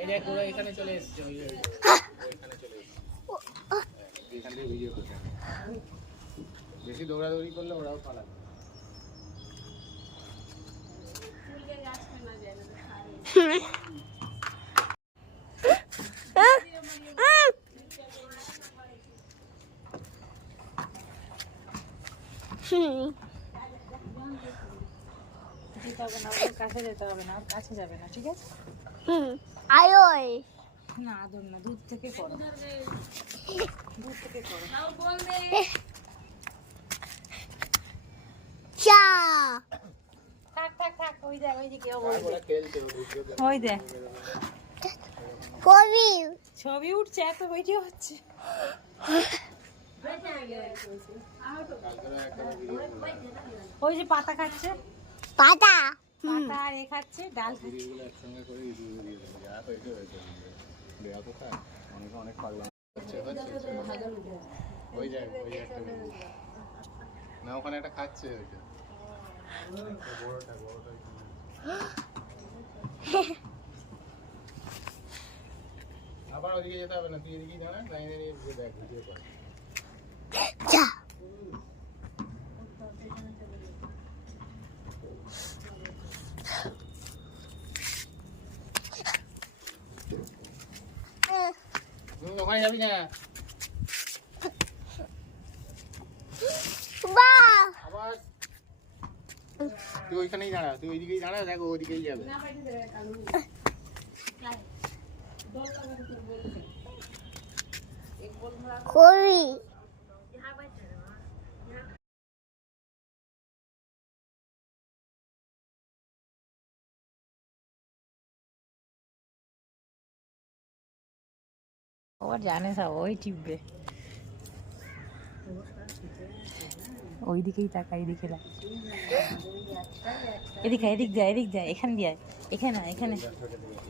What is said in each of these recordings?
এই দেখ ওরা এখানে চলে এসেছে, এখানে চলে এসেছে, এখান থেকে ভিডিও করতে। বেশি দৌড়াদৌড়ি করলে ওরাও পালাবে। কাছে যেতে হবে না, কাছে যাবে না, ঠিক আছে? না আদর না, দূর থেকে করো, দূর থেকে করো। থাক থাক থাক, ওই দেখ ওইদিকে, ওই দেখ ছবি উঠছে, এত ভিডিও হচ্ছে। ওই যে পাতা খাচ্ছে, পাতা আর এ খাচ্ছে, ডাল খাচ্ছে। না ওখানে একটা খাচ্ছে, আবার ওদিকে যেতে হবে না, তুই এদিকেই দাঁড়া, দাঁড়িয়ে দাঁড়িয়ে দেখ ভিডিও কর। ওখানে যাবি না, আবার তুই ওইখানেই দাঁড়া, তুই ওইদিকেই দাঁড়া, দেখো ওইদিকেই যাবে। ওর জানে সব, ওই টিপবে, ওই দিকেই তাকা, এইদিকে না, এদিকে, এদিক যায়, এদিক যায়, এখানে দিয়ে, এখানে এখানে,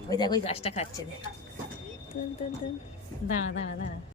ওই দেখ ওই গাছটা খাচ্ছে, দেখ, দাঁড়া দাঁড়া দাঁড়া।